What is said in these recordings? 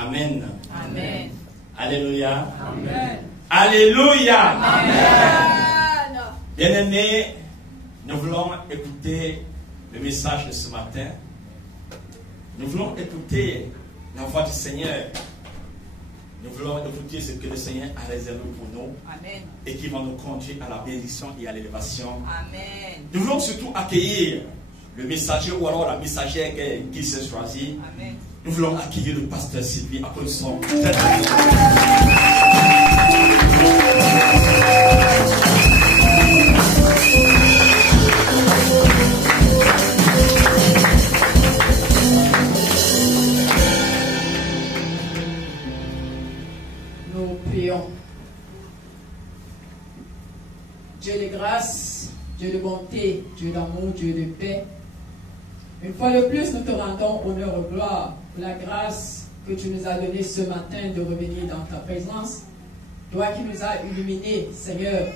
Amen. Amen. Alléluia. Amen. Alléluia. Amen. Bien-aimés, nous voulons écouter le message de ce matin. Nous voulons écouter la voix du Seigneur. Nous voulons écouter ce que le Seigneur a réservé pour nous. Amen. Et qui va nous conduire à la bénédiction et à l'élévation. Amen. Nous voulons surtout accueillir le messager ou alors la messagère qui s'est choisie. Amen. Nous voulons accueillir le pasteur Sylvie. Applaudissons. Nous prions. Dieu de grâce, Dieu de bonté, Dieu d'amour, Dieu de paix. Une fois de plus, nous te rendons honneur et gloire pour la grâce que tu nous as donnée ce matin de revenir dans ta présence. Toi qui nous as illuminés, Seigneur,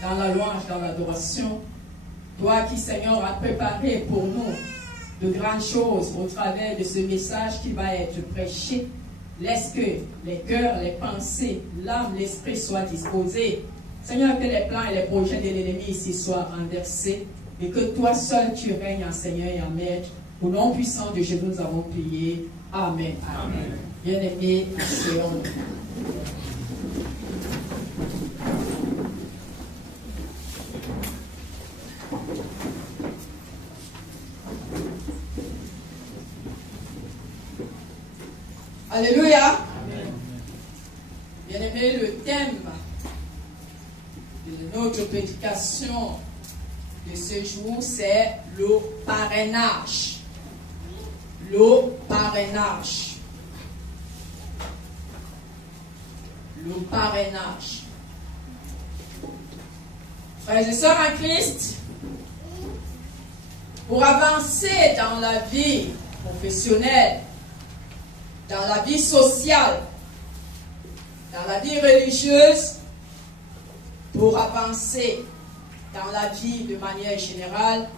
dans la louange, dans l'adoration. Toi qui, Seigneur, as préparé pour nous de grandes choses au travers de ce message qui va être prêché. Laisse que les cœurs, les pensées, l'âme, l'esprit soient disposés. Seigneur, que les plans et les projets de l'ennemi ici soient renversés. Et que toi seul tu règnes en Seigneur et en Maître. Au nom puissant de Jésus, nous avons prié. Amen. Amen. Bien-aimés, asseyons-nous. Alléluia. Bien-aimés, le thème de notre prédication de ce jour, c'est le parrainage. Le parrainage. Le parrainage. Frères et sœurs en Christ, pour avancer dans la vie professionnelle, dans la vie sociale, dans la vie religieuse, pour avancer dans la vie de manière générale,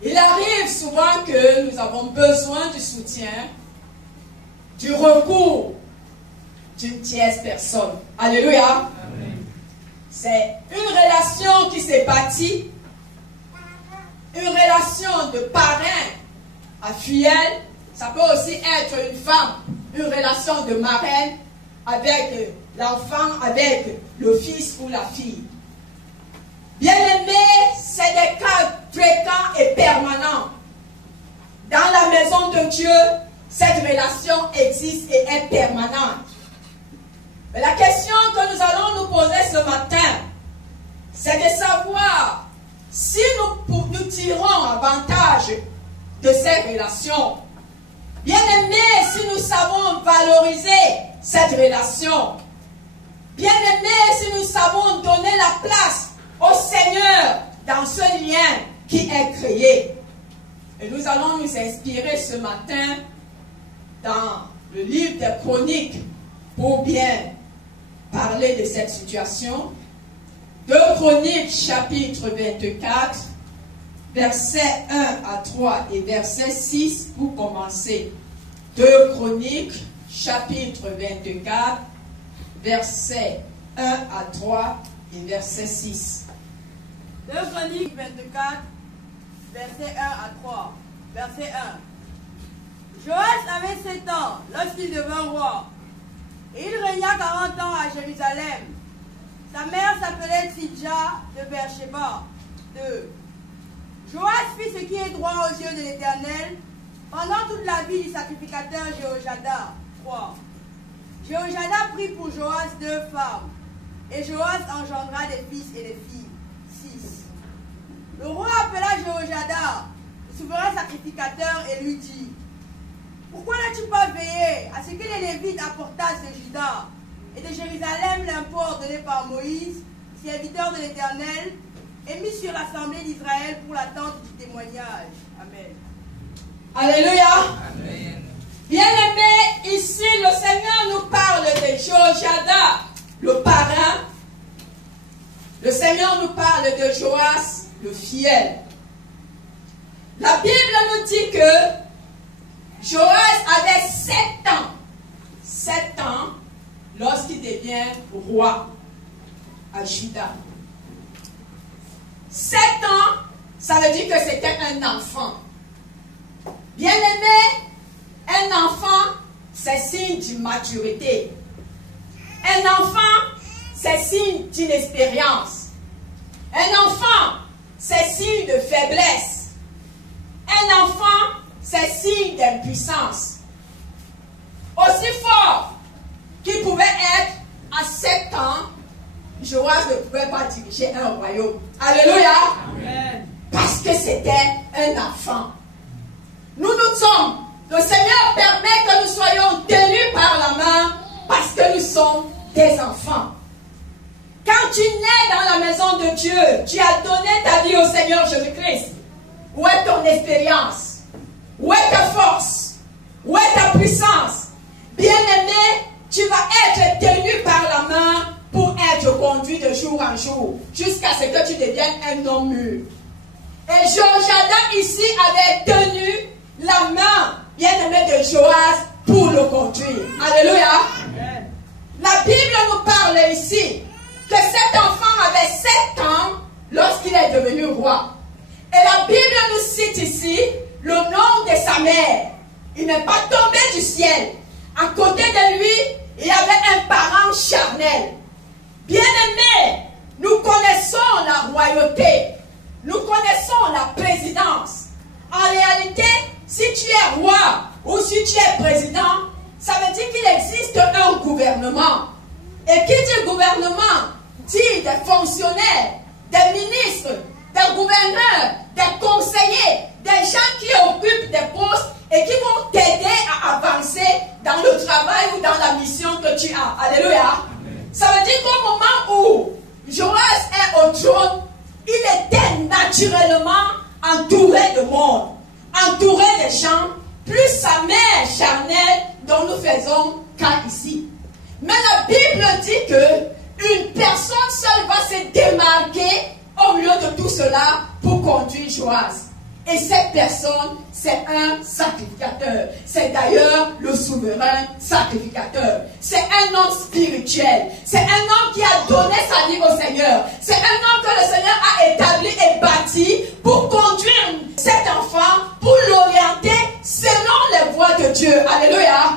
il arrive souvent que nous avons besoin du soutien, du recours d'une tierce personne. Alléluia. C'est une relation qui s'est bâtie, une relation de parrain à filleule. Ça peut aussi être une femme, une relation de marraine avec l'enfant, avec le fils ou la fille. Bien-aimés, c'est des cas fréquents et permanents. Dans la maison de Dieu, cette relation existe et est permanente. Mais la question que nous allons nous poser ce matin, c'est de savoir si nous tirons avantage de ces relations. Bien-aimés, si nous savons valoriser cette relation. Bien-aimés, si nous savons donner la place au Seigneur dans ce lien qui est créé. Et nous allons nous inspirer ce matin dans le livre des Chroniques pour bien parler de cette situation. 2 Chroniques chapitre 24, versets 1 à 3 et verset 6 pour commencer. 2 Chroniques chapitre 24, versets 1 à 3 et verset 6. 2 Chroniques 24, verset 1 à 3. Verset 1. Joas avait 7 ans lorsqu'il devint roi. Et il régna 40 ans à Jérusalem. Sa mère s'appelait Tidja de Beersheba. 2. Joas fit ce qui est droit aux yeux de l'Éternel pendant toute la vie du sacrificateur Jéhojada. 3. Jéhojada prit pour Joas 2 femmes. Et Joas engendra des fils et des filles. 6. Le roi appela Jéhojada, le souverain sacrificateur, et lui dit: pourquoi n'as-tu pas veillé à ce que les Lévites apportassent de Juda et de Jérusalem l'import donné par Moïse, serviteur de l'Éternel, et mis sur l'assemblée d'Israël pour l'attente du témoignage? Amen. Alléluia. Amen. Bien-aimés, ici le Seigneur nous parle de Jéhojada, le parrain. Le Seigneur nous parle de Joas, le fidèle. La Bible nous dit que Joas avait 7 roi à Juda. 7 ans, ça veut dire que c'était un enfant. Bien-aimé, un enfant, c'est signe d'immaturité. Un enfant, c'est signe d'inexpérience. Un enfant, c'est signe de faiblesse. Un enfant, c'est signe d'impuissance. Aussi fort qu'il pouvait être à 7 ans, Joas ne pouvait pas diriger un royaume. Alléluia. Amen. Parce que c'était un enfant. Nous sommes, le Seigneur permet que nous soyons tenus par la main parce que nous sommes des enfants. Quand tu nais dans la maison de Dieu, tu as donné ta vie au Seigneur Jésus-Christ. Où est ton expérience? Où est ta force? Où est ta puissance? Bien-aimé, tu vas être tenu par la main pour être conduit de jour en jour, jusqu'à ce que tu deviennes un homme mûr. Et Jehoiada ici avait tenu la main, bien-aimé, de Joas pour le conduire. Alléluia. Amen. La Bible nous parle ici que cet enfant avait 7 ans lorsqu'il est devenu roi. Et la Bible nous cite ici le nom de sa mère. Il n'est pas tombé du ciel. À côté de lui, il y avait un parent charnel. Bien-aimés, nous connaissons la royauté. Nous connaissons la présidence. En réalité, si tu es roi ou si tu es président, ça veut dire qu'il existe un gouvernement. Et qui dit gouvernement, dit des fonctionnaires, des ministres, des gouverneurs, des conseillers, des gens qui occupent des postes et qui vont t'aider à avancer dans le travail ou dans la mission que tu as. Alléluia. Amen. Ça veut dire qu'au moment où Joas est au trône, il était naturellement entouré de monde, entouré de gens, plus sa mère charnelle dont nous faisons cas ici. Mais la Bible dit que une personne seule va se démarquer au milieu de tout cela pour conduire Joas. Et cette personne, c'est un sacrificateur. C'est d'ailleurs le souverain sacrificateur. C'est un homme spirituel. C'est un homme qui a donné sa vie au Seigneur. C'est un homme que le Seigneur a établi et bâti pour conduire cet enfant, pour l'orienter selon les voies de Dieu. Alléluia.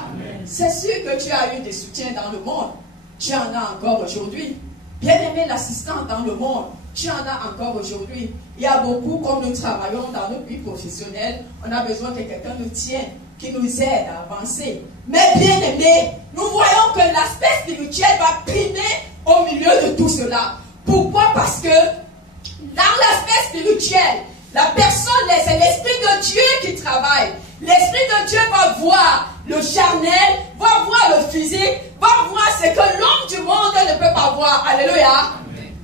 C'est sûr que tu as eu des soutiens dans le monde. Tu en as encore aujourd'hui. Bien-aimé, l'assistant dans le monde, tu en as encore aujourd'hui. Il y a beaucoup, comme nous travaillons dans notre vie professionnelle, on a besoin que quelqu'un nous tienne, qui nous aide à avancer. Mais bien aimé, nous voyons que l'aspect spirituel va primer au milieu de tout cela. Pourquoi? Parce que dans l'aspect spirituel, la personne, c'est l'Esprit de Dieu qui travaille. L'Esprit de Dieu va voir le charnel, va voir le physique, va voir ce que l'homme du monde ne peut pas voir. Alléluia.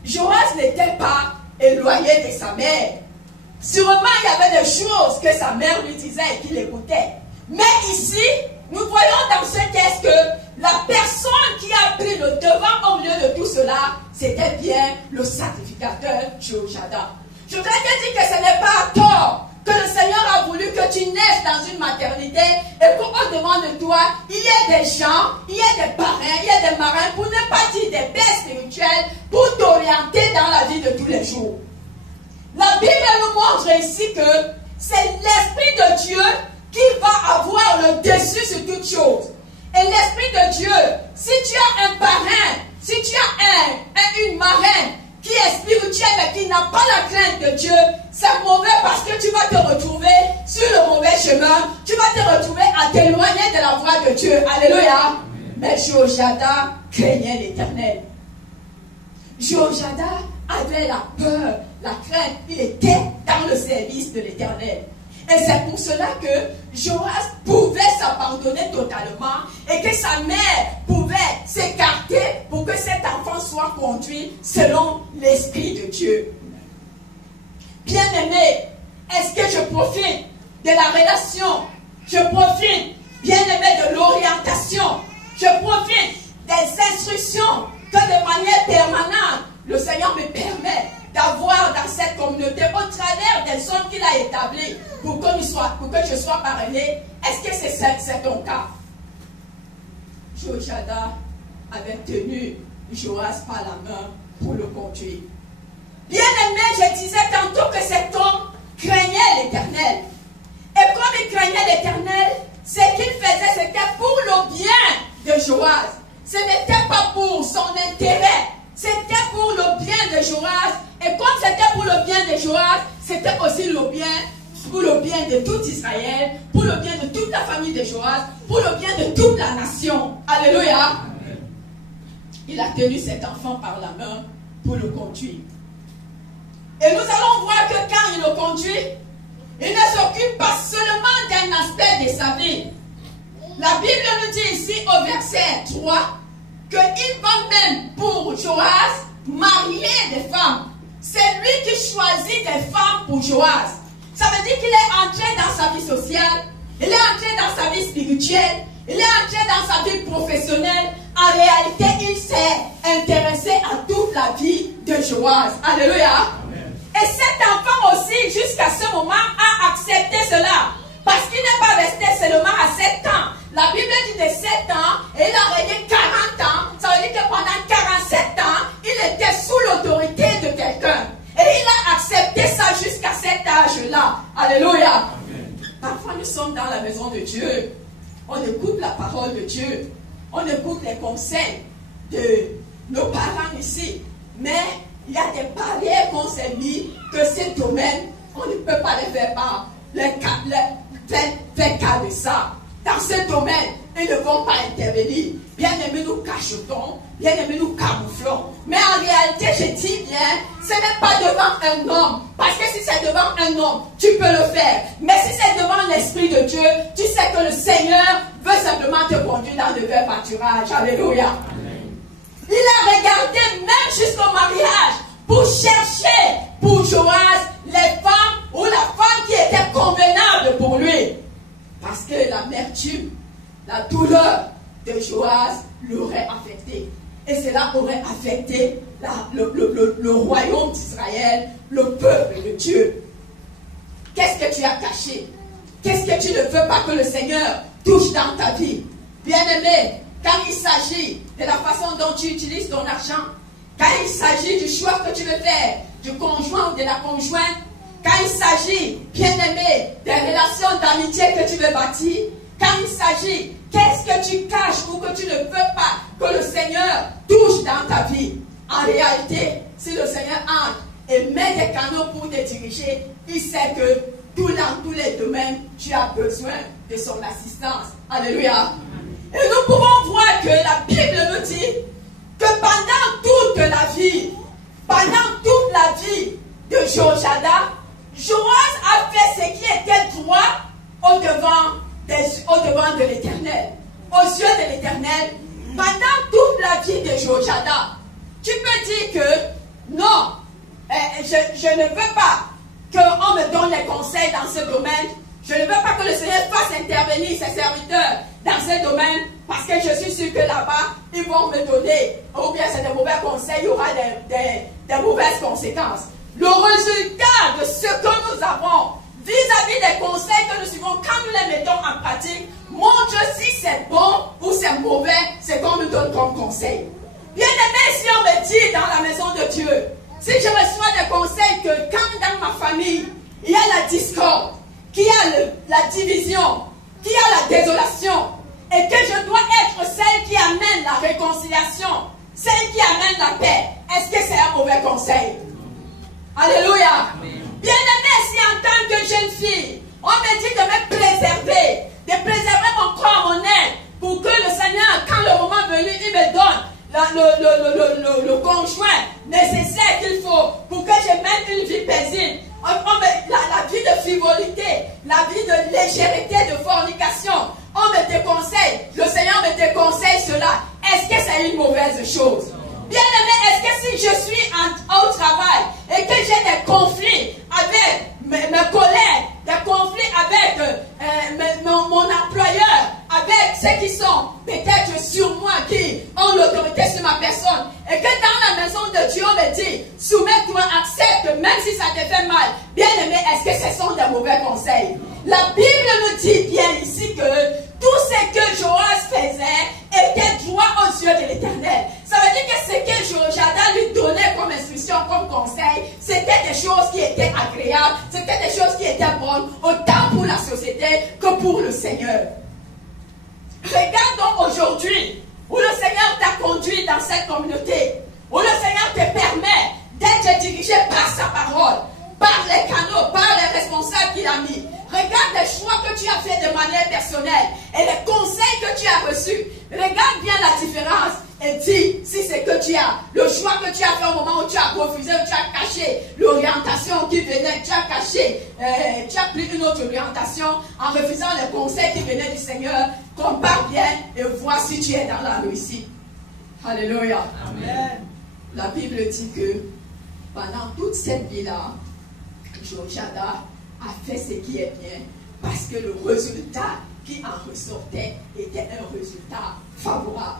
Joas n'était pas éloigné de sa mère. Sûrement, il y avait des choses que sa mère lui disait et qu'il écoutait. Mais ici, nous voyons dans ce texte que la personne qui a pris le devant au milieu de tout cela, c'était bien le sacrificateur Jehoiada. Je voudrais te dire que ce n'est pas à tort que le Seigneur a voulu que tu naisses dans une maternité et qu'au-devant de toi, il y ait des gens, il y ait des parrains, il y ait des marins, pour ne pas dire des pères spirituels, pour t'orienter dans la vie de tous les jours. La Bible nous montre ici que c'est l'Esprit de Dieu qui va avoir le dessus sur toute chose. Et l'Esprit de Dieu, si tu as un parrain, si tu as une marraine qui est spirituel mais qui n'a pas la crainte de Dieu, c'est mauvais parce que tu vas te retrouver sur le mauvais chemin. Tu vas te retrouver à t'éloigner de la voie de Dieu. Alléluia. Mais Jehoiada craignait l'Éternel. Jehoiada avait la peur, la crainte. Il était dans le service de l'Éternel. Et c'est pour cela que Joas pouvait s'abandonner totalement et que sa mère pouvait s'écarter pour que cet enfant soit conduit selon l'Esprit de Dieu. Bien-aimé, est-ce que je profite de la relation? Je profite, bien-aimé, de l'orientation. Je profite des instructions que de manière permanente, le Seigneur me permet d'avoir dans cette communauté au travers des hommes qu'il a établis pour que je sois parrainé. Est-ce que c'est ton cas? Jehoiada avait tenu Joas par la main pour le conduire. Bien-aimé, je disais tantôt que cet homme craignait l'Éternel. Et comme il craignait l'Éternel, ce qu'il faisait, c'était pour le bien de Joas. Ce n'était pas pour son intérêt, c'était pour le bien de Joas. Et comme c'était pour le bien de Joas, c'était aussi pour le bien de tout Israël, pour le bien de toute la famille de Joas, pour le bien de toute la nation. Alléluia. Amen. Il a tenu cet enfant par la main pour le conduire. Et nous allons voir que quand il le conduit, il ne s'occupe pas seulement d'un aspect de sa vie. La Bible nous dit ici au verset 3 qu'il va même pour Joas marier des femmes. C'est lui qui choisit des femmes pour Joas. Ça veut dire qu'il est entré dans sa vie sociale, il est entré dans sa vie spirituelle, il est entré dans sa vie professionnelle. En réalité, il s'est intéressé à toute la vie de Joas. Alléluia. Amen. Et cet enfant aussi, jusqu'à ce moment, a accepté cela. Parce qu'il n'est pas resté seulement à 7 ans. La Bible dit de 7 ans, et il a régné 40 ans. Ça veut dire que pendant 47 ans, il était sous l'autorité de quelqu'un. Et il a accepté ça jusqu'à cet âge-là. Alléluia. Amen. Parfois, nous sommes dans la maison de Dieu. On écoute la parole de Dieu. On écoute les conseils de nos parents ici. Mais il y a des barrières qu'on s'est mis que ces domaines, on ne peut pas les faire par faire cas de ça. Dans ce domaine, ils ne vont pas intervenir. Bien aimé, nous cachetons. Bien aimé, nous camouflons. Mais en réalité, je dis bien, ce n'est pas devant un homme. Parce que si c'est devant un homme, tu peux le faire. Mais si c'est devant l'Esprit de Dieu, tu sais que le Seigneur veut simplement te conduire dans de verts pâturages. Alléluia. Amen. Il a regardé même jusqu'au mariage pour chercher pour Joas les femmes ou la femme qui était convenable pour lui. Parce que l'amertume, la douleur de Joas l'aurait affecté. Et cela aurait affecté le royaume d'Israël, le peuple de Dieu. Qu'est-ce que tu as caché? Qu'est-ce que tu ne veux pas que le Seigneur touche dans ta vie? Bien-aimé, quand il s'agit de la façon dont tu utilises ton argent, quand il s'agit du choix que tu veux faire, du conjoint ou de la conjointe, quand il s'agit, bien-aimé, des relations d'amitié que tu veux bâtir, quand il s'agit, qu'est-ce que tu caches ou que tu ne veux pas que le Seigneur touche dans ta vie? En réalité, si le Seigneur entre et met des canaux pour te diriger, il sait que dans tous les domaines, tu as besoin de son assistance. Alléluia. Et nous pouvons voir que la Bible nous dit que pendant toute la vie de Jojada, Joas a fait ce qui était droit au devant de l'Éternel, aux yeux de l'Éternel, pendant toute la vie de Jojada. Tu peux dire que non, je ne veux pas qu'on me donne les conseils dans ce domaine. Je ne veux pas que le Seigneur fasse intervenir ses serviteurs dans ce domaine, parce que je suis sûr que là-bas, ils vont me donner, ou bien c'est des mauvais conseils, il y aura des mauvaises conséquences. Le résultat de ce que nous avons vis-à-vis des conseils que nous suivons, quand nous les mettons en pratique, montre si c'est bon ou c'est mauvais, c'est qu'on nous donne comme conseil. Bien aimé, si on me dit dans la maison de Dieu, si je reçois des conseils que quand dans ma famille, il y a la discorde, qu'il y a la division, qu'il y a la désolation, et que je dois être celle qui amène la réconciliation, celle qui amène la paix, est-ce que c'est un mauvais conseil? Alléluia. Bien aimé, si en tant que jeune fille, on me dit de me préserver, de préserver mon corps, mon être, pour que le Seigneur, quand le moment venu, il me donne le conjoint nécessaire qu'il faut pour que je mène une vie paisible. La vie de frivolité, la vie de légèreté, de fornication, on me déconseille, le Seigneur me déconseille cela. Est-ce que c'est une mauvaise chose? Bien aimé, est-ce que si je suis au travail et que j'ai des conflits avec mes collègues, des conflits avec mon employeur, avec ceux qui sont peut-être sur moi, qui ont l'autorité sur ma personne, et que dans la maison de Dieu on me dit, soumets-toi, accepte, même si ça te fait mal. Bien aimé, est-ce que ce sont des mauvais conseils? La Bible nous dit bien ici que tout ce que Joas faisait était droit aux yeux de l'Éternel. Ça veut dire que ce était bonne, autant pour la société que pour le Seigneur. Regarde donc aujourd'hui, où le Seigneur t'a conduit dans cette communauté, où le Seigneur te permet d'être dirigé par sa parole, par les canaux, par les responsables qu'il a mis. Regarde les choix que tu as fait de manière personnelle et les conseils que tu as reçus. Regarde bien la différence et dis si c'est que tu as le choix que tu as fait au moment où tu as refusé, où tu as caché l'orientation qui venait, tu as caché, tu as pris une autre orientation en refusant les conseils qui venaient du Seigneur. Compare bien et vois si tu es dans la réussite. Alléluia. Amen. La Bible dit que pendant toute cette vie-là, Jehoiada a fait ce qui est bien parce que le résultat qui en ressortait était un résultat favorable.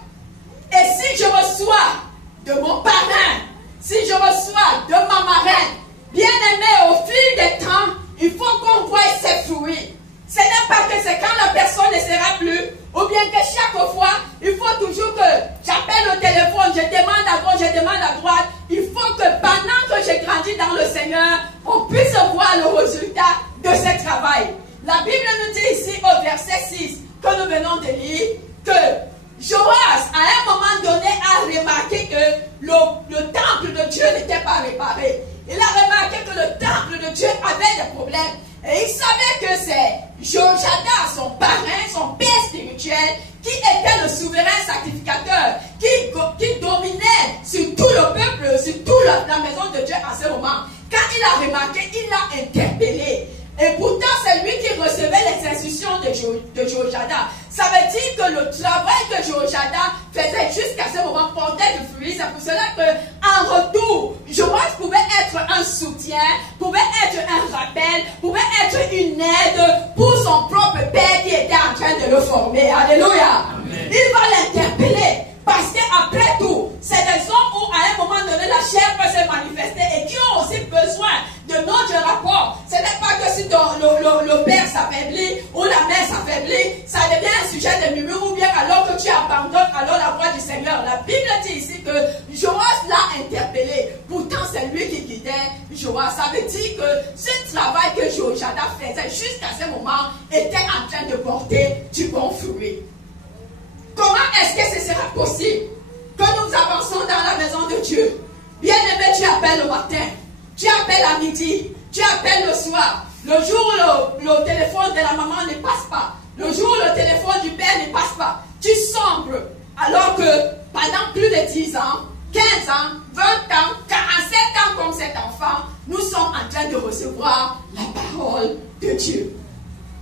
Et si je reçois de mon parrain, si je reçois de ma marraine, bien aimé, au fil des temps, il faut qu'on voie ses fruits. Ce n'est pas que c'est quand la personne ne sera plus, ou bien que chaque fois, il faut toujours que j'appelle au téléphone, je demande à gauche, je demande à droite. Il faut que pendant que j'ai grandi dans le Seigneur, on puisse voir le résultat de ce travail. La Bible nous dit ici au verset 6 que nous venons de lire que Joas, à un moment donné, a remarqué que le temple de Dieu n'était pas réparé. Il a remarqué que le temple de Dieu avait des problèmes. Et il savait que c'est Jehoiada, son parrain, son père spirituel, qui était le souverain sacrificateur, qui dominait sur tout le peuple, sur toute la maison de Dieu à ce moment. Quand il a remarqué, il l'a interpellé. Et pourtant, c'est lui qui recevait les instructions de Jehoiada. Ça veut dire que le travail que Jehoiada faisait jusqu'à ce moment portait du fruit. C'est pour cela qu'en retour, Joas pouvait être un soutien, pouvait être un rappel, pouvait être une aide pour son propre père qui était en train de le former. Alléluia. Amen. Il va l'interpeller. Parce qu'après tout, c'est des hommes où à un moment donné la chair peut se manifester et qui ont aussi besoin de notre rapport. Ce n'est pas que si le père s'affaiblit ou la mère s'affaiblit, ça devient un sujet de murmure ou bien alors que tu abandonnes alors la voix du Seigneur. La Bible dit ici que Joas l'a interpellé. Pourtant c'est lui qui guidait Joas. Ça veut dire que ce travail que Jehoiada faisait jusqu'à ce moment était en train de porter du bon fruit. Comment est-ce que ce sera possible que nous avançons dans la maison de Dieu? Bien aimé, tu appelles le matin, tu appelles à midi, tu appelles le soir. Le jour où le téléphone de la maman ne passe pas, le jour où le téléphone du père ne passe pas, tu sombres. Alors que pendant plus de 10 ans, 15 ans, 20 ans, 47 ans comme cet enfant, nous sommes en train de recevoir la parole de Dieu.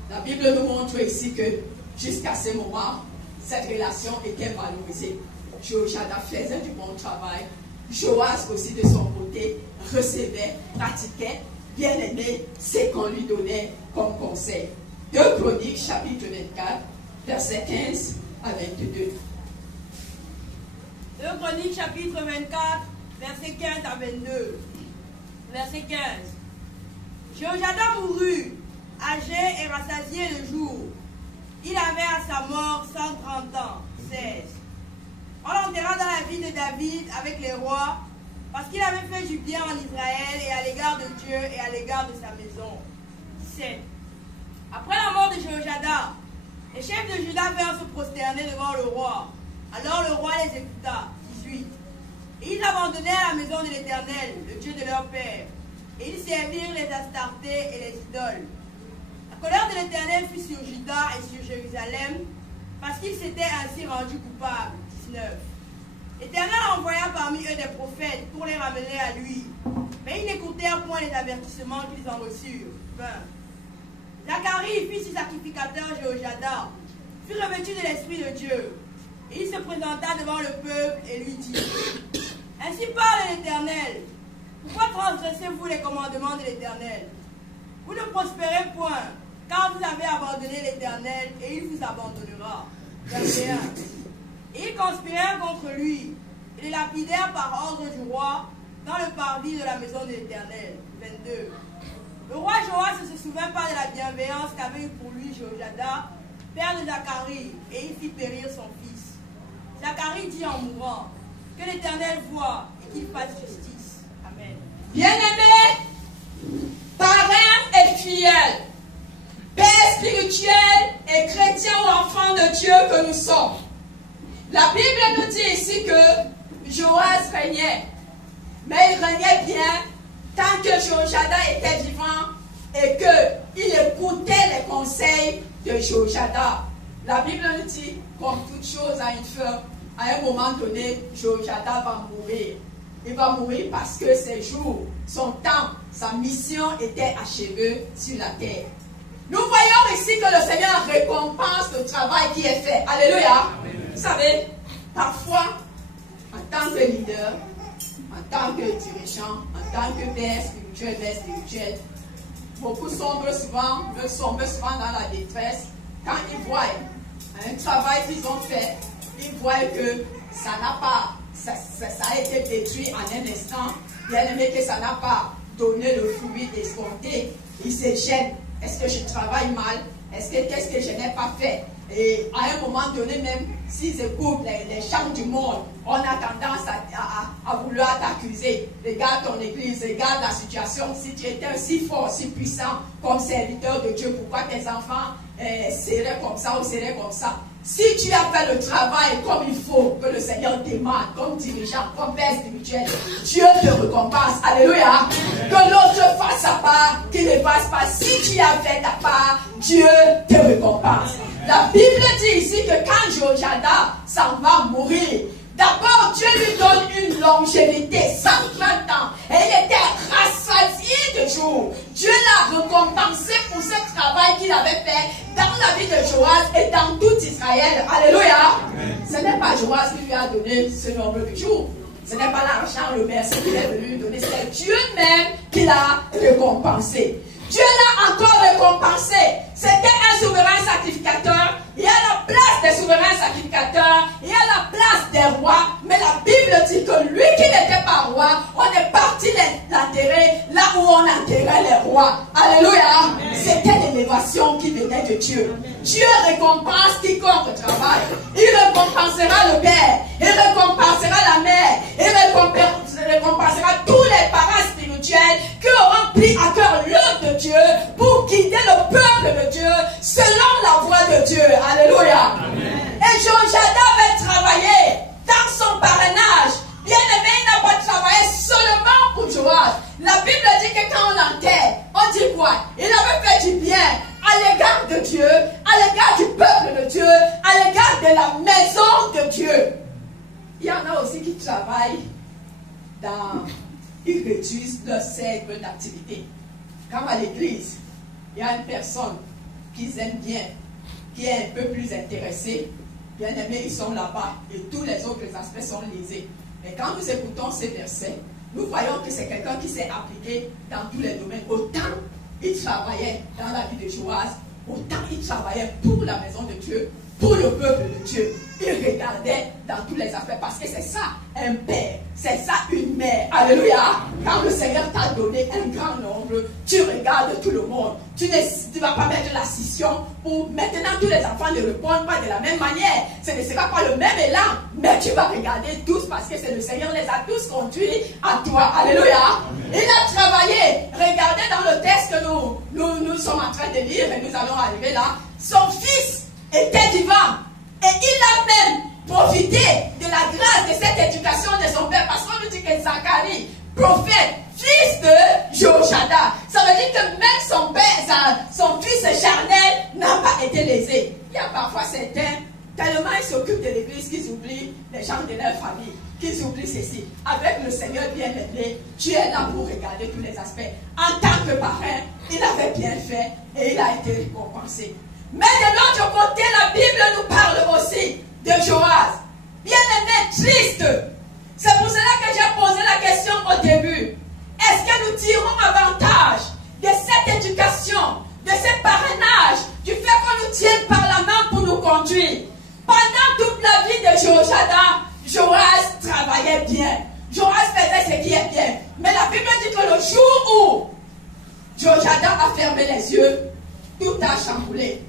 La Bible nous montre ici que jusqu'à ce moment, cette relation était valorisée. Jehoiada faisait du bon travail. Joas aussi de son côté recevait, pratiquait, bien aimé ce qu'on lui donnait comme conseil. 2 Chroniques chapitre 24, versets 15 à 22. 2 Chroniques chapitre 24, versets 15 à 22. Verset 15. Jehoiada mourut, âgé et rassasié le jour. Il avait à sa mort 130 ans. 16. On l'enterra dans la ville de David avec les rois, parce qu'il avait fait du bien en Israël et à l'égard de Dieu et à l'égard de sa maison. 17. Après la mort de Jehoiada, les chefs de Juda vinrent se prosterner devant le roi. Alors le roi les écouta. 18. Et ils abandonnèrent la maison de l'Éternel, le Dieu de leur père, et ils servirent les Astartés et les idoles. La colère de l'Éternel fut sur Juda et sur Jérusalem, parce qu'ils s'étaient ainsi rendus coupables. 19. L'Éternel envoya parmi eux des prophètes pour les ramener à lui, mais ils n'écoutèrent point les avertissements qu'ils en reçurent. 20. Zacharie, fils du sacrificateur Jehoiada, fut revêtu de l'Esprit de Dieu. Et il se présenta devant le peuple et lui dit: Ainsi parle l'Éternel. Pourquoi transgressez-vous les commandements de l'Éternel? Vous ne prospérez point, car vous avez abandonné l'Éternel et il vous abandonnera. 21. Et ils conspirèrent contre lui et les lapidèrent par ordre du roi dans le parvis de la maison de l'Éternel. 22. Le roi Joas ne se souvint pas de la bienveillance qu'avait eu pour lui Jehoiada, père de Zacharie, et il fit périr son fils. Zacharie dit en mourant: Que l'Éternel voie et qu'il fasse justice. Amen. Bien-aimés, parrains et fidèle, père spirituel et chrétien ou enfant de Dieu que nous sommes. La Bible nous dit ici que Joas régnait, mais il régnait bien tant que Jéhoiada était vivant et qu'il écoutait les conseils de Jéhoiada. La Bible nous dit, comme toute chose a une fin, à un moment donné, Jéhoiada va mourir. Il va mourir parce que ses jours, son temps, sa mission était achevée sur la terre. Nous voyons ici que le Seigneur récompense le travail qui est fait. Alléluia. Vous savez, parfois, en tant que leader, en tant que dirigeant, en tant que père spirituel, beaucoup sombrent souvent dans la détresse quand ils voient un travail qu'ils ont fait, ils voient que ça n'a pas, ça a été détruit en un instant, bien aimé, que ça n'a pas donné le fruit escompté. Ils se gênent. Est-ce que je travaille mal? Qu'est-ce que je n'ai pas fait? Et à un moment donné, même s'ils écoutent les chants du monde, on a tendance à vouloir t'accuser. Regarde ton église, regarde la situation. Si tu étais aussi fort, aussi puissant comme serviteur de Dieu, pourquoi tes enfants seraient comme ça ou seraient comme ça? Si tu as fait le travail comme il faut, que le Seigneur demande, comme dirigeant, comme père spirituel, Dieu te récompense. Alléluia. Que l'autre fasse sa part, qu'il ne fasse pas. Si tu as fait ta part, Dieu te récompense. La Bible dit ici que quand Jéhoiada s'en va mourir, d'abord Dieu lui donne une longévité, 130 ans, et il était rassasié de jours. Dieu l'a récompensé pour ce travail qu'il avait fait dans la vie de Joas et dans tout Israël. Alléluia. Ce n'est pas Joas qui lui a donné ce nombre de jours. Ce n'est pas l'argent, le merci qu'il est venu lui donner. C'est Dieu même qui l'a récompensé. Dieu l'a encore récompensé. C'était un souverain sacrificateur. Il y a la place des souverains sacrificateurs. Il y a la place des rois. Mais la Bible dit que lui qui n'était pas roi, on est parti l'enterrer là où on enterrait les rois. Alléluia. C'était l'élévation qui venait de Dieu. Dieu récompense quiconque travaille. Il récompensera le père. Il récompensera la mère. Il récompensera tous les parents spirituels qui auront pris à cœur l'œuvre de Dieu pour guider le peuple de Dieu selon la voie de Dieu. Alléluia. Amen. Et Jéhoiada avait travaillé dans son parrainage. Bien aimé, il n'a pas travaillé seulement pour Joas. La Bible dit que quand on l'enterre, on dit quoi? Il avait fait du bien à l'égard de Dieu, à l'égard du peuple de Dieu, à l'égard de la maison de Dieu. Il y en a aussi qui travaillent ils réduisent leur cercle d'activité. Comme à l'église, il y a une personne qu'ils aiment bien, qui est un peu plus intéressée. Bien aimés, ils sont là-bas et tous les autres aspects sont lésés. Mais quand nous écoutons ces versets, nous voyons que c'est quelqu'un qui s'est appliqué dans tous les domaines. Autant il travaillait dans la vie de Joas, autant il travaillait pour la maison de Dieu, pour le peuple de Dieu. Il regardait dans tous les aspects parce que c'est ça un père, c'est ça une mère. Alléluia. Quand le Seigneur t'a donné un grand nombre, tu regardes tout le monde. Tu ne vas pas mettre la scission pour maintenant tous les enfants ne répondent pas de la même manière. Ce ne sera pas le même élan, mais tu vas regarder tous parce que c'est le Seigneur les a tous conduits à toi. Alléluia. Il a travaillé. Regardez dans le texte que nous sommes en train de lire et nous allons arriver là. Son fils était vivant et il a même profité de la grâce de cette éducation de son père, parce qu'on nous dit que Zacharie, prophète, fils de Jéhoiada, ça veut dire que même son père, son fils charnel n'a pas été lésé. Il y a parfois certains, tellement ils s'occupent de l'église qu'ils oublient les gens de leur famille, qu'ils oublient ceci. Avec le Seigneur bien-aimé, tu es là pour regarder tous les aspects. En tant que parrain, il avait bien fait et il a été récompensé. Mais de l'autre côté, la Bible nous parle aussi de Joas. Bien-aimé, triste. C'est pour cela que j'ai posé la question au début. Est-ce que nous tirons avantage de cette éducation, de ce parrainage, du fait qu'on nous tienne par la main pour nous conduire? Pendant toute la vie de Jéhoiada, Joas travaillait bien. Joas faisait ce qui est bien. Mais la Bible dit que le jour où Jéhoiada a fermé les yeux, tout a chamboulé.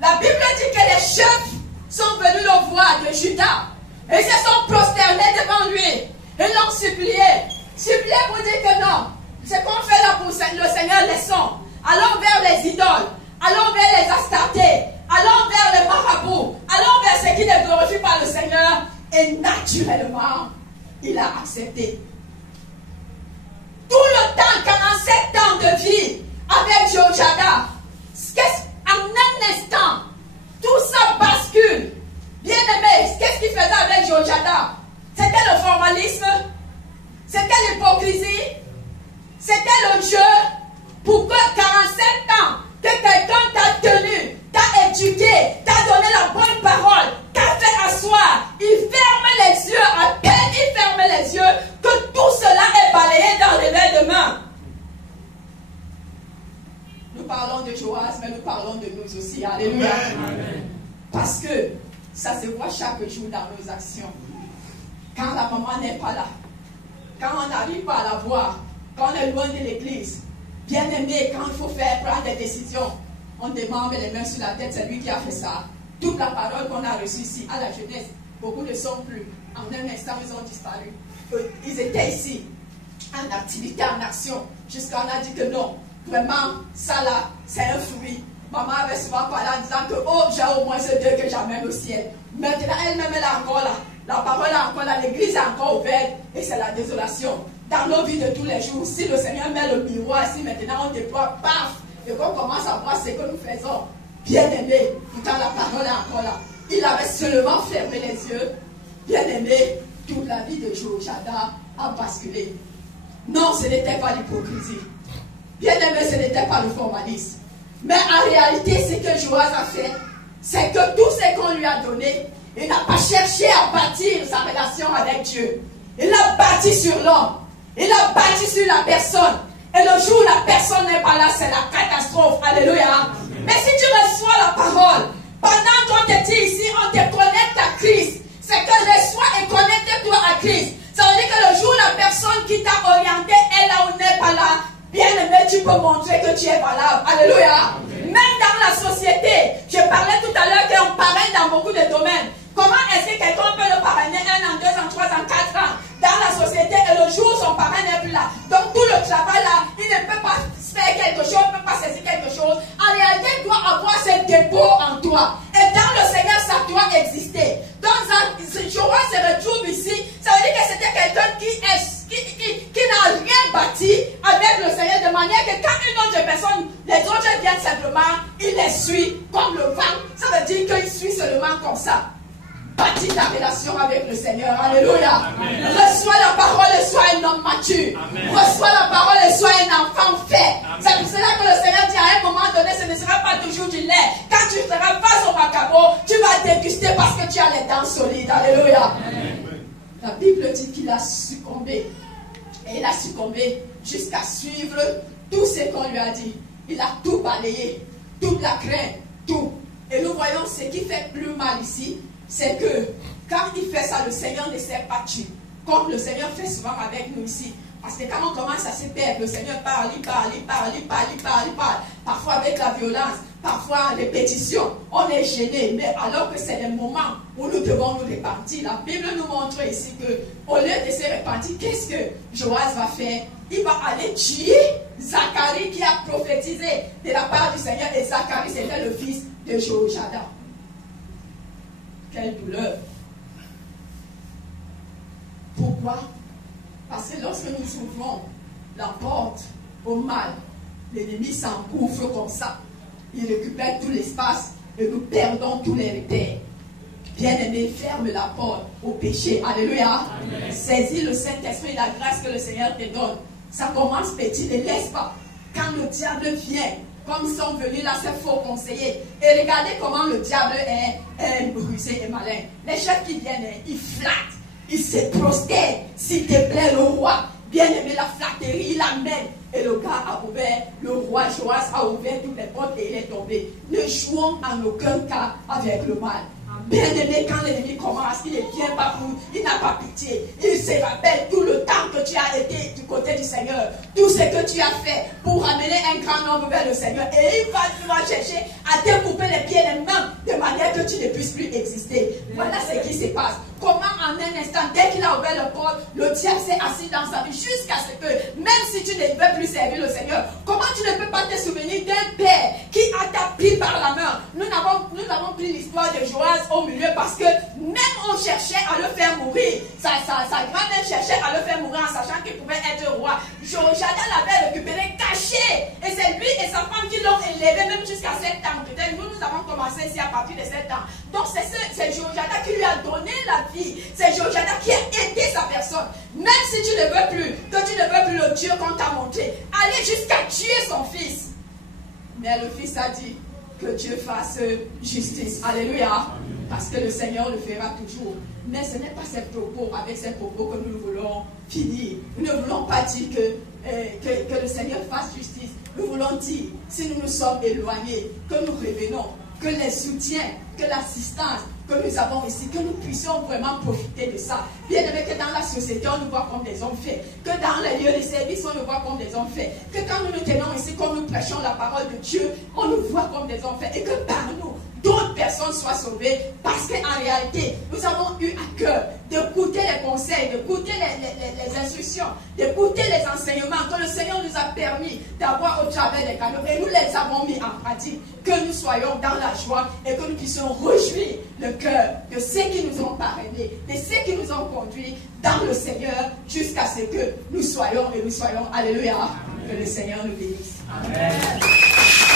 La Bible dit que les chefs sont venus le voir de Juda et se sont prosternés devant lui et l'ont supplié. Supplié pour dire que non, C'est qu'on fait là pour le Seigneur, laissons. Allons vers les idoles. Allons vers les Astartés. Allons vers les marabouts. Allons vers ce qui ne glorifie pas le Seigneur. Et naturellement, il a accepté. Tout le temps, 47 ans de vie avec Jéhoiada, en un instant, tout ça bascule. Bien aimé, qu'est-ce qu'il faisait avec Jéhoiada? C'était le formalisme, c'était l'hypocrisie, c'était le jeu. Pourquoi 47 ans que quelqu'un t'a tenu, t'a éduqué, t'a donné la bonne parole, t'a fait asseoir, il ferme les yeux, à peine il ferme les yeux, que tout cela est balayé dans les lendemains. Nous parlons de Joas, mais nous parlons de nous aussi. Alléluia. Amen. Parce que ça se voit chaque jour dans nos actions. Quand la maman n'est pas là, quand on n'arrive pas à la voir, quand on est loin de l'église, bien aimé, quand il faut prendre des décisions, on demande les mains sur la tête, c'est lui qui a fait ça. Toute la parole qu'on a reçue ici à la jeunesse, beaucoup ne sont plus. En un instant, ils ont disparu. Ils étaient ici, en activité, en action, jusqu'à on a dit que non, vraiment, ça là, c'est un fruit. Maman avait souvent parlé en disant que, oh, j'ai au moins ce Dieu que j'amène au ciel. Maintenant, elle-même, elle est encore là. La parole est encore là, l'église est encore ouverte, et c'est la désolation. Dans nos vies de tous les jours, si le Seigneur met le miroir, si maintenant on déploie, paf, et qu'on commence à voir ce que nous faisons, bien aimé, pourtant la parole est encore là. Il avait seulement fermé les yeux, bien aimé, toute la vie de Jéhoiada a basculé. Non, ce n'était pas l'hypocrisie. Bien aimé, ce n'était pas le formalisme. Mais en réalité, ce que Joas a fait, c'est que tout ce qu'on lui a donné, il n'a pas cherché à bâtir sa relation avec Dieu. Il a bâti sur l'homme. Il a bâti sur la personne. Et le jour où la personne n'est pas là, c'est la catastrophe. Alléluia. Mais si tu reçois la parole, pendant qu'on te dit ici, on te connecte à Christ. C'est que reçois et connecte-toi à Christ. Ça veut dire que le jour où la personne qui t'a orienté est là ou n'est pas là, bien aimé, tu peux montrer que tu es valable. Alléluia. Même dans la société, je parlais tout à l'heure qu'on parraine dans beaucoup de domaines. Comment est-ce que quelqu'un peut le parrainer 1 an, 2 ans, 3 ans, 4 ans dans la société et le jour où son parrain n'est plus là? Donc tout le travail là, il ne peut pas faire quelque chose, il ne peut pas saisir quelque chose. En réalité, il doit avoir ce dépôt en toi. Et dans le Seigneur, ça doit exister. Donc Joas se retrouve ici, ça veut dire que c'était quelqu'un qui n'a rien bâti avec le Seigneur, de manière que quand une autre personne, les autres viennent simplement, il les suit comme le vent. Ça veut dire qu'il suit seulement comme ça. Bâtis ta relation avec le Seigneur. Alléluia. Amen. Reçois la parole et sois un homme mature. Amen. Reçois la parole et sois un enfant fait. C'est pour cela que le Seigneur dit à un moment donné, ce ne sera pas toujours du lait. Quand tu feras face au macabo, tu vas déguster parce que tu as les dents solides. Alléluia. Amen. La Bible dit qu'il a succombé. Et il a succombé jusqu'à suivre tout ce qu'on lui a dit. Il a tout balayé. Toute la crainte. Tout. Et nous voyons ce qui fait plus mal ici. C'est que quand il fait ça, le Seigneur ne s'est pas tué. Comme le Seigneur fait souvent avec nous ici. Parce que quand on commence à se perdre, le Seigneur parle, il parle. Parfois avec la violence, parfois en répétition. On est gêné. Mais alors que c'est le moment où nous devons nous repentir. La Bible nous montre ici qu'au lieu de se repentir, qu'est-ce que Joas va faire? Il va aller tuer Zacharie qui a prophétisé de la part du Seigneur. Et Zacharie, c'était le fils de Jéhoiada. Quelle douleur. Pourquoi? Parce que lorsque nous ouvrons la porte au mal, l'ennemi s'engouffre comme ça. Il récupère tout l'espace et nous perdons tous les repères. Bien-aimé, ferme la porte au péché. Alléluia. Amen. Saisis le Saint-Esprit et la grâce que le Seigneur te donne. Ça commence petit, ne laisse pas. Quand le diable vient, comme ils sont venus là, c'est faux conseiller. Et regardez comment le diable est rusé et malin. Les chefs qui viennent, ils flattent, ils se prosternent. S'il te plaît, le roi, bien aimé, la flatterie, il l'amène. Et le gars a ouvert, le roi Joas a ouvert toutes les portes et il est tombé. Ne jouons en aucun cas avec le mal. Bien aimé, quand l'ennemi commence, il ne vient pas pour, il n'a pas pitié. Il se rappelle tout le temps que tu as été du côté du Seigneur, tout ce que tu as fait pour amener un grand nombre vers le Seigneur. Et il va chercher à te couper les pieds et les mains de manière que tu ne puisses plus exister. Voilà ce qui se passe. Comment en un instant, dès qu'il a ouvert la porte, le diable s'est assis dans sa vie jusqu'à ce que, même si tu ne veux plus servir le Seigneur, comment tu ne peux pas te souvenir d'un père qui t'a pris par la main? Nous avons pris l'histoire de Joas au milieu parce que même on cherchait à le faire mourir. Sa grand-mère cherchait à le faire mourir en sachant qu'il pouvait être roi. Jadal l'avait récupéré caché. Et c'est lui et sa femme qui l'ont élevé même jusqu'à 7 ans. Peut-être nous avons commencé ici à partir de 7 ans. Donc c'est Jojada qui lui a donné la vie. C'est Jojada qui a aidé sa personne. Même si tu ne veux plus, que tu ne veux plus le Dieu qu'on t'a montré, aller jusqu'à tuer son fils. Mais le fils a dit que Dieu fasse justice. Alléluia. Parce que le Seigneur le fera toujours. Mais ce n'est pas avec ces propos que nous voulons finir. Nous ne voulons pas dire que le Seigneur fasse justice. Nous voulons dire, si nous nous sommes éloignés, que nous revenons, que les soutiens, que l'assistance que nous avons ici, que nous puissions vraiment profiter de ça. Bien aimé, que dans la société, on nous voit comme des hommes faits. Que dans les lieux de service, on nous voit comme des hommes faits. Que quand nous nous tenons ici, quand nous prêchons la parole de Dieu, on nous voit comme des hommes faits. Et que par nous, d'autres personnes soient sauvées. Parce qu'en réalité, nous avons eu à cœur d'écouter les conseils, d'écouter les instructions, d'écouter les enseignements que le Seigneur nous a permis d'avoir au travers des canaux. Et nous les avons mis en pratique. Que nous soyons dans la joie et que nous puissions réjouir le cœur de ceux qui nous ont parrainés, de ceux qui nous ont conduits dans le Seigneur jusqu'à ce que nous soyons, alléluia, que le Seigneur nous bénisse. Amen.